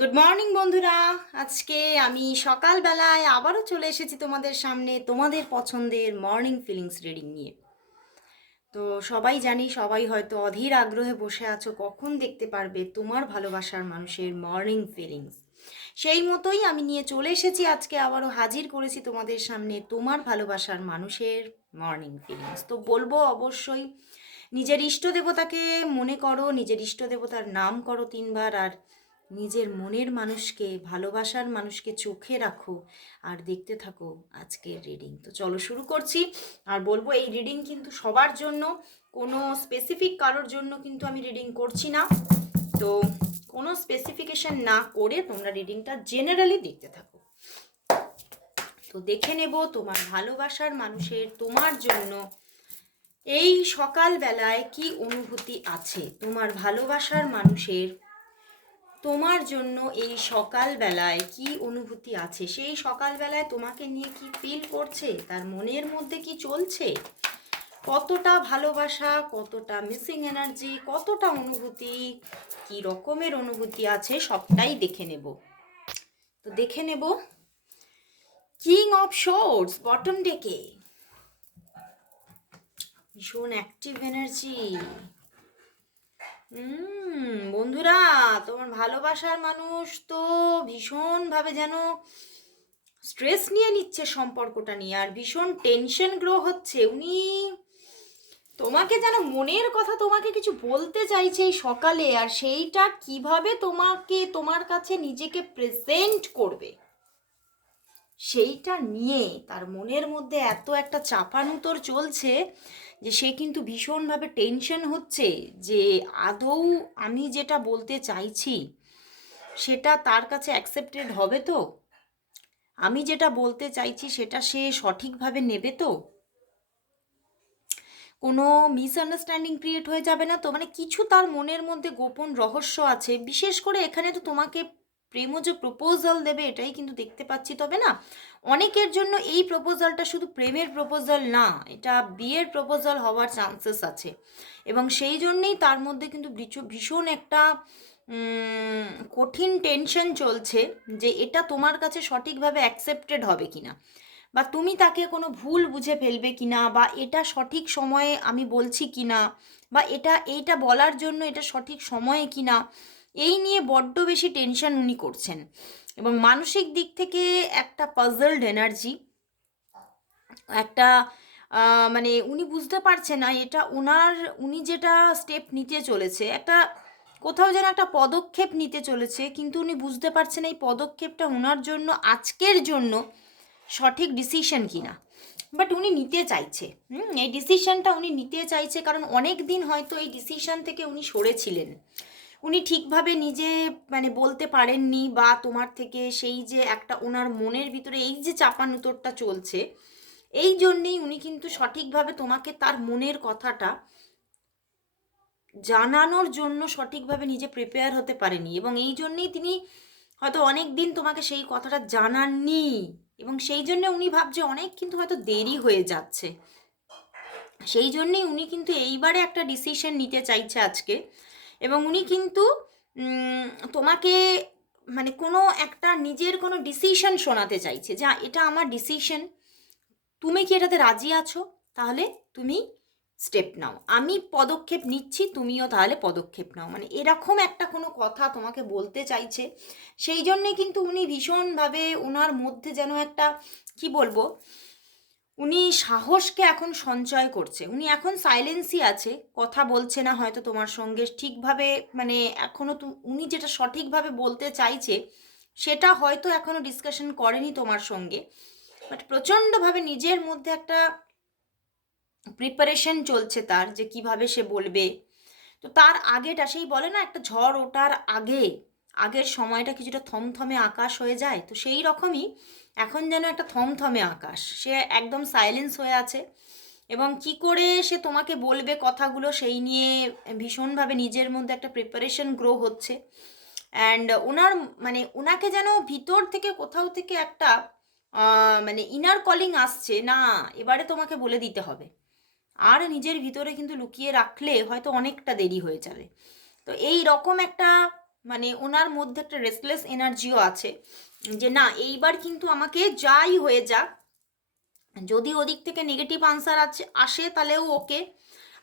Good morning বন্ধুরা। আজকে আমি সকালবেলায় আবারও চলে এসেছি তোমাদের সামনে তোমাদের পছন্দের মর্নিং ফিলিংস রিডিং নিয়ে। তো সবাই জানি, সবাই হয়তো অধীর আগ্রহে বসে আছো, কখন দেখতে পারবে তোমার ভালোবাসার মানুষের মর্নিং ফিলিংস সেই মতোই আমি নিয়ে চলে এসেছি, আজকে আবারও হাজির করেছি তোমাদের সামনে তোমার ভালোবাসার মানুষের মর্নিং ফিলিংস তো বলব অবশ্যই, নিজের ইষ্ট দেবতাকে মনে করো, নিজের ইষ্ট দেবতার নাম করো তিনবার, আর নিজের মনের মানুষকে, ভালোবাসার মানুষকে চোখে রাখো আর দেখতে থাকো আজকের রিডিং তো চলো শুরু করছি আর বলব এই রিডিং কিন্তু সবার জন্য, কোনো স্পেসিফিক কারোর জন্য কিন্তু আমি রিডিং করছি না। তো কোনো স্পেসিফিকেশন না করে তোমরা রিডিংটা জেনারেলি দেখতে থাকো। তো দেখে নেব তোমার ভালোবাসার মানুষের তোমার জন্য এই সকালবেলায় কি অনুভূতি আছে? তোমার ভালোবাসার মানুষের তোমার জন্য এই সকালবেলায় কি অনুভূতি আছে? সেই সকালবেলায় তোমাকে নিয়ে কি ফিল করছে? তার মনের মধ্যে কি চলছে? কতটা ভালোবাসা, কতটা মিসিং এনার্জি কতটা অনুভূতি, কি রকমের অনুভূতি আছে সবটাই দেখে নেব। তো দেখে নেব। কিং অফ শোর্টস বটম ডেকে ভীষণ অ্যাক্টিভ এনার্জি হুম, বন্ধুরা, তোমার ভালোবাসার মানুষ তো ভীষণভাবে যেন স্ট্রেস নিয়ে নিচ্ছে সম্পর্কটা নিয়ে, আর ভীষণ টেনশন গ্রো হচ্ছে। উনি তোমাকে যেন মনের কথা তোমাকে কিছু বলতে চাইছে এই সকালে, আর সেইটা কীভাবে তোমাকে, তোমার কাছে নিজেকে প্রেজেন্ট করবে, সেইটা নিয়ে তার মনের মধ্যে এত একটা চাপানুতর চলছে যে সে কিন্তু ভীষণভাবে টেনশন হচ্ছে যে আদৌ আমি যেটা বলতে চাইছি, সেটা তার কাছে অ্যাকসেপ্টেড হবে তো? আমি যেটা বলতে চাইছি, সেটা সে সঠিকভাবে নেবে তো? কোনো মিসআন্ডারস্ট্যান্ডিং ক্রিয়েট হয়ে যাবে না তো? মানে কিছু তার মনের মধ্যে গোপন রহস্য আছে। বিশেষ করে এখানে তো তোমাকে প্রেমজ প্রপোজাল দেবে এটাই কিন্তু দেখতে পাচ্ছি। তবে না, অনেকের জন্য এই প্রপোজালটা শুধু প্রেমের প্রপোজাল না, এটা বিয়ের প্রপোজাল হওয়ার চান্সেস আছে। এবং সেই জন্যেই তার মধ্যে কিন্তু ভীষণ- একটা কঠিন টেনশন চলছে যে এটা তোমার কাছে সঠিকভাবে অ্যাকসেপ্টেড হবে কিনা। বা তুমি তাকে কোনো ভুল বুঝে ফেলবে কিনা, বা এটা সঠিক সময়ে আমি বলছি কিনা, বা এটা, এইটা বলার জন্য এটা সঠিক সময়ে কিনা এই নিয়ে বড্ড বেশি টেনশন উনি করছেন। এবং মানসিক দিক থেকে একটা পাজলড এনার্জি একটা মানে উনি বুঝতে পারছে না, এটা ওনার উনি যেটা স্টেপ নিতে চলেছে, একটা কোথাও যেন একটা পদক্ষেপ নিতে চলেছে, কিন্তু উনি বুঝতে পারছেন এই পদক্ষেপটা ওনার জন্য, আজকের জন্য সঠিক ডিসিশন কিনা। বাট উনি নিতে চাইছে, হুম, এই ডিসিশনটা উনি নিতে চাইছে, কারণ অনেক দিন হয়তো এই ডিসিশন থেকে উনি সরেছিলেন। উনি ঠিকভাবে নিজে মানে বলতে পারেননি বা তোমার থেকে সেই যে একটা ওনার মনের ভিতরে এই যে চাপানুতরটা চলছে, এই জন্যেই উনি কিন্তু সঠিকভাবে তোমাকে তার মনের কথাটা জানানোর জন্য সঠিকভাবে নিজে প্রিপেয়ার হতে পারেনি এবং এই জন্যেই তিনি হয়তো অনেক দিন তোমাকে সেই কথাটা জানাননি এবং সেই জন্য উনি ভাবছে অনেক কিন্তু হয়তো দেরি হয়ে যাচ্ছে। সেই জন্যেই উনি কিন্তু এইবারে একটা ডিসিশন নিতে চাইছে আজকে। এবং উনি কিন্তু তোমাকে মানে কোনো একটা নিজের কোনো ডিসিশন শোনাতে চাইছে যা এটা আমার ডিসিশন তুমি কি এটাতে রাজি আছো? তাহলে তুমি স্টেপ নাও। আমি পদক্ষেপ নিচ্ছি, তুমিও তাহলে পদক্ষেপ নাও। মানে এরকম একটা কোনো কথা তোমাকে বলতে চাইছে। সেই জন্যে কিন্তু উনি ভীষণভাবে ওনার মধ্যে যেন একটা, কি বলব উনি সাহসকে এখন সঞ্চয় করছে। উনি এখন সাইলেন্সই আছে। কথা বলছে না হয়তো তোমার সঙ্গে। ঠিকভাবে মানে এখনও উনি যেটা সঠিকভাবে বলতে চাইছে, সেটা হয়তো এখনও ডিসকাশন করেনি তোমার সঙ্গে। বাট প্রচণ্ডভাবে নিজের মধ্যে একটা প্রিপারেশন চলছে তার যে কীভাবে সে বলবে। তো তার আগেটা, সেই বলে না, একটা ঝড় ওঠার আগে আগের সময়টা কিছুটা থমথমে আকাশ হয়ে যায়, তো সেই রকমই এখন যেন একটা থমথমে আকাশ। সে একদম সাইলেন্স হয়ে আছে এবং কি করে সে তোমাকে বলবে কথাগুলো সেই নিয়ে ভীষণভাবে নিজের মধ্যে একটা প্রিপারেশন গ্রো হচ্ছে। অ্যান্ড ওনার মানে ওনাকে যেন ভিতর থেকে কোথাও থেকে একটা মানে ইনার কলিং আসছে, না, এবারে তোমাকে বলে দিতে হবে। আর নিজের ভিতরে কিন্তু লুকিয়ে রাখলে হয়তো অনেকটা দেরি হয়ে যাবে। তো এই রকম একটা মানে ওনার মধ্যে একটা রেসলেস এনার্জিও আছে যে না এইবার কিন্তু আমাকে যাই হয়ে যাক। যদি ওদিক থেকে নেগেটিভ আনসার আছে আসে তাহলেও ওকে।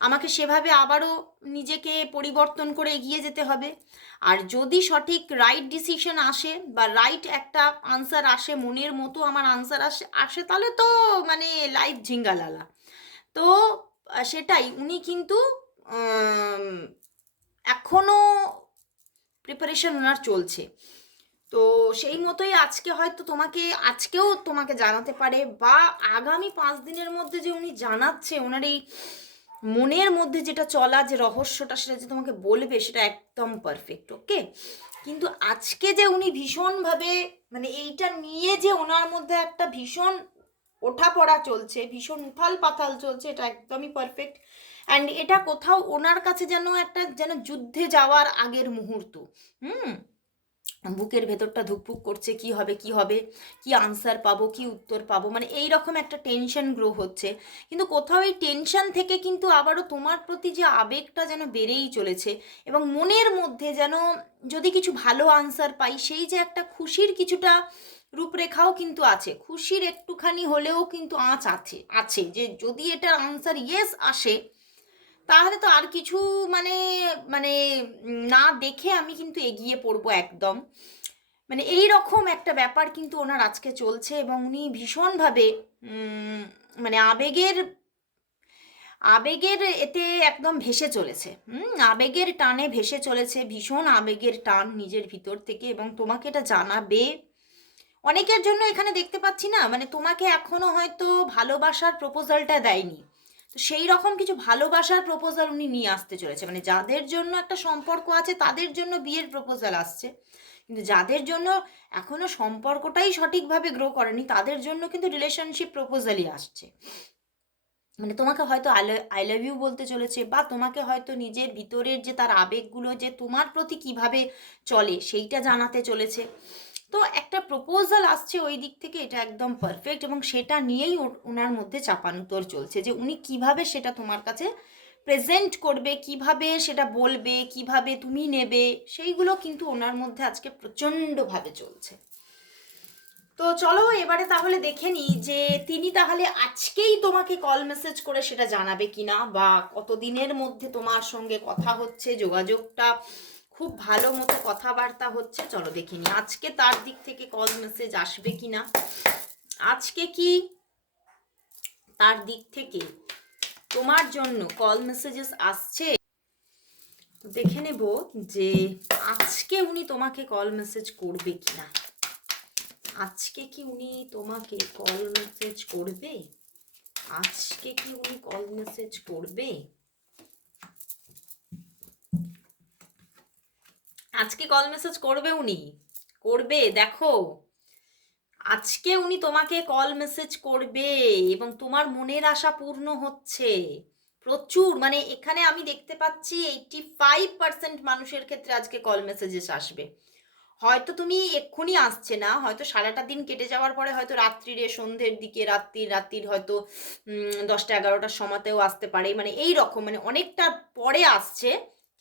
আমাকে সেভাবে আবারও নিজেকে পরিবর্তন করে এগিয়ে যেতে হবে। আর যদি সঠিক রাইট ডিসিশন আসে বা রাইট একটা আনসার আসে মনের মতো আমার আনসার আসে আসে তাহলে তো মানে লাইফ ঝিঙ্গালালা। তো সেটাই উনি কিন্তু উম, এখনও প্রিপারেশন ওনার চলছে। তো সেই মতোই আজকে হয়তো তোমাকে, আজকেও তোমাকে জানাতে পারে বা আগামী পাঁচ দিনের মধ্যে যে উনি জানাচ্ছে, ওনার এই মনের মধ্যে যেটা চলা, যে রহস্যটা সেটা যে তোমাকে বলবে, সেটা একদম পারফেক্ট ওকে কিন্তু আজকে যে উনি ভীষণভাবে মানে এইটা নিয়ে যে ওনার মধ্যে একটা ভীষণ ওঠা পড়া চলছে, ভীষণ উথাল পাতাল চলছে, এটা একদমই পারফেক্ট অ্যান্ড এটা কোথাও ওনার কাছে যেন একটা যেন যুদ্ধে যাওয়ার আগের মুহূর্ত। হুম? বুকের ভেতরটা ধুকপুক করছে, কি হবে কি হবে, কি আনসার পাবো, কি উত্তর পাবো মানে এই রকম একটা টেনশন গ্রো হচ্ছে। কিন্তু কোথাও এই টেনশন থেকে কিন্তু আবারও তোমার প্রতি যে আবেগটা যেন বেড়েই চলেছে এবং মনের মধ্যে যেন যদি কিছু ভালো আনসার পাই, সেই যে একটা খুশির কিছুটা রূপরেখাও কিন্তু আছে। খুশির একটুখানি হলেও কিন্তু আঁচ আছে আছে যে যদি এটার আনসার ইয়েস আসে তাহলে তো আর কিছু মানে মানে না দেখে আমি কিন্তু এগিয়ে পড়ব একদম। মানে এই রকম একটা ব্যাপার কিন্তু ওনার আজকে চলছে এবং উনি ভীষণভাবে মানে আবেগের আবেগের এতে একদম ভেসে চলেছে। আবেগের টানে ভেসে চলেছে, ভীষণ আবেগের টান নিজের ভিতর থেকে এবং তোমাকে এটা জানাবে। অনেকের জন্য এখানে দেখতে পাচ্ছি না মানে তোমাকে এখনও হয়তো ভালোবাসার প্রপোজালটা দেয়নি। তো সেই রকম কিছু ভালোবাসার প্রপোজাল উনি নিয়ে আসতে চলেছে। মানে যাদের জন্য একটা সম্পর্ক আছে, তাদের জন্য বিয়ের প্রপোজাল আসছে। কিন্তু যাদের জন্য এখনও সম্পর্কটাই সঠিকভাবে গ্রো করেনি, তাদের জন্য কিন্তু রিলেশনশিপ প্রপোজালই আসছে। মানে তোমাকে হয়তো আই লাভ ইউ বলতে চলেছে, বা তোমাকে হয়তো নিজের ভিতরের যে তার আবেগগুলো, যে তোমার প্রতি কীভাবে চলে, সেইটা জানাতে চলেছে। তো একটা প্রপোজাল আসছে ওই দিক থেকে এটা একদম পারফেক্ট এবং সেটা নিয়েই ওনার মধ্যে চাপানুতোর চলছে যে উনি কীভাবে সেটা তোমার কাছে প্রেজেন্ট করবে, কীভাবে সেটা বলবে, কীভাবে তুমি নেবে, সেইগুলো কিন্তু ওনার মধ্যে আজকে প্রচণ্ডভাবে চলছে। তো চলো এবারে তাহলে দেখে নিই যে তিনি তাহলে আজকেই তোমাকে কল মেসেজ করে সেটা জানাবে কিনা বা কতদিনের মধ্যে তোমার সঙ্গে কথা হচ্ছে, যোগাযোগটা খুব ভালো মতো কথাবার্তা হচ্ছে, চলো দেখে নিই। আজকে তার দিক থেকে কল মেসেজ আসবে কি না আজকে কি তার দিক থেকে? তোমার জন্য কল মেসেজেস আসছে? দেখে নেব যে আজকে উনি তোমাকে কল মেসেজ করবে কি না আজকে কি উনি তোমাকে কল মেসেজ করবে? আজকে কি উনি কল মেসেজ করবে? আজকে কল মেসেজ করবে উনি। করবে, দেখো। আজকে উনি তোমাকে কল মেসেজ করবে এবং তোমার মনের আশা পূর্ণ হচ্ছে। প্রচুর মানে এখানে আমি দেখতে পাচ্ছি এইটি ফাইভ পার্সেন্ট মানুষের ক্ষেত্রে আজকে কল মেসেজেস আসবে। হয়তো তুমি এক্ষুনি আসছে না, হয়তো সারাটা দিন কেটে যাওয়ার পরে হয়তো রাত্রিরে, সন্ধ্যের দিকে রাত্রির রাত্রির হয়তো দশটা, এগারোটার সময়তেও আসতে পারে। মানে এই রকম মানে অনেকটা পরে আসছে,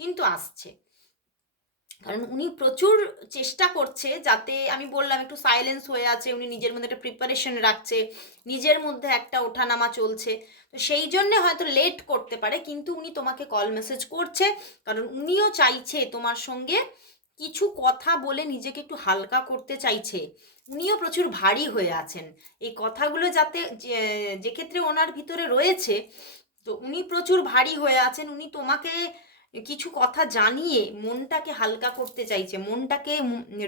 কিন্তু আসছে। কারণ উনি প্রচুর চেষ্টা করছে যাতে আমি বললাম একটু সাইলেন্স হয়ে আছে, উনি নিজের মধ্যে একটা প্রিপারেশন রাখছে, নিজের মধ্যে একটা ওঠানামা চলছে। তো সেই জন্যে হয়তো লেট করতে পারে, কিন্তু উনি তোমাকে কল মেসেজ করছে, কারণ উনিও চাইছে তোমার সঙ্গে কিছু কথা বলে নিজেকে একটু হালকা করতে চাইছে। উনিও প্রচুর ভারী হয়ে আছেন। এই কথাগুলো যাতে যে- যে ক্ষেত্রে ওনার ভিতরে রয়েছে, তো উনি প্রচুর ভারী হয়ে আছেন, উনি তোমাকে কিছু কথা জানিয়ে মনটাকে হালকা করতে চাইছে, মনটাকে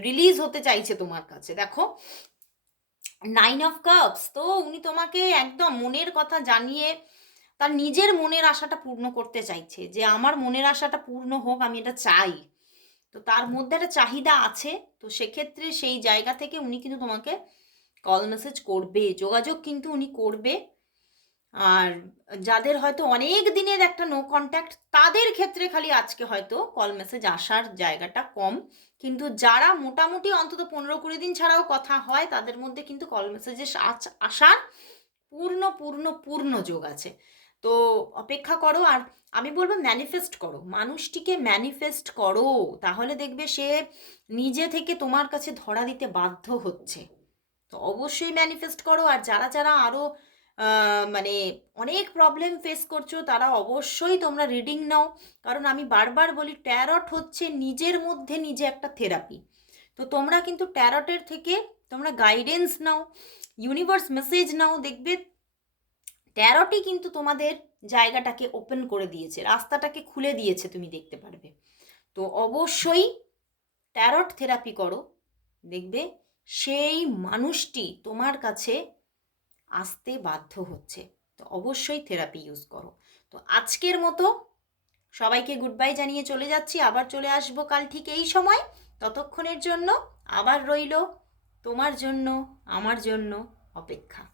রিলিজ হতে চাইছে তোমার কাছে। দেখো নাইন অফ কাপস তো উনি তোমাকে একদম মনের কথা জানিয়ে তার নিজের মনের আশাটা পূর্ণ করতে চাইছে যে আমার মনের আশাটা পূর্ণ হোক, আমি এটা চাই। তো তার মধ্যে একটা চাহিদা আছে, তো সেক্ষেত্রে সেই জায়গা থেকে উনি কিন্তু তোমাকে কল মেসেজ করবে, যোগাযোগ কিন্তু উনি করবে। আর যাদের হয়তো অনেক দিনের একটা নো কন্ট্যাক্ট তাদের ক্ষেত্রে খালি আজকে হয়তো কল মেসেজ আসার জায়গাটা কম। কিন্তু যারা মোটামুটি অন্তত পনেরো কুড়ি দিন ছাড়াও কথা হয়, তাদের মধ্যে কিন্তু কল মেসেজে আসার পূর্ণ পূর্ণ পূর্ণ যোগ আছে। তো অপেক্ষা করো আর আমি বলব ম্যানিফেস্ট করো। মানুষটিকে ম্যানিফেস্ট করো। তাহলে দেখবে সে নিজে থেকে তোমার কাছে ধরা দিতে বাধ্য হচ্ছে। তো অবশ্যই ম্যানিফেস্ট করো। আর যারা যারা আরও মানে অনেক প্রবলেম ফেস করছ, তারা অবশ্যই তোমরা রিডিং নাও। কারণ আমি বারবার বলি ট্যারট হচ্ছে নিজের মধ্যে নিজে একটা থেরাপি তো তোমরা কিন্তু ট্যারটের থেকে তোমরা গাইডেন্স নাও ইউনিভার্স মেসেজ নাও, দেখবে ট্যারটই কিন্তু তোমাদের জায়গাটাকে ওপেন করে দিয়েছে, রাস্তাটাকে খুলে দিয়েছে, তুমি দেখতে পারবে। তো অবশ্যই ট্যারট থেরাপি করো, দেখবে সেই মানুষটি তোমার কাছে আসতে বাধ্য হচ্ছে। তো অবশ্যই থেরাপি ইউজ করো। তো আজকের মতো সবাইকে গুড বাই জানিয়ে চলে যাচ্ছি। আবার চলে আসব কাল ঠিক এই সময়। ততক্ষণের জন্য আবার রইল তোমার জন্য, আমার জন্য অপেক্ষা।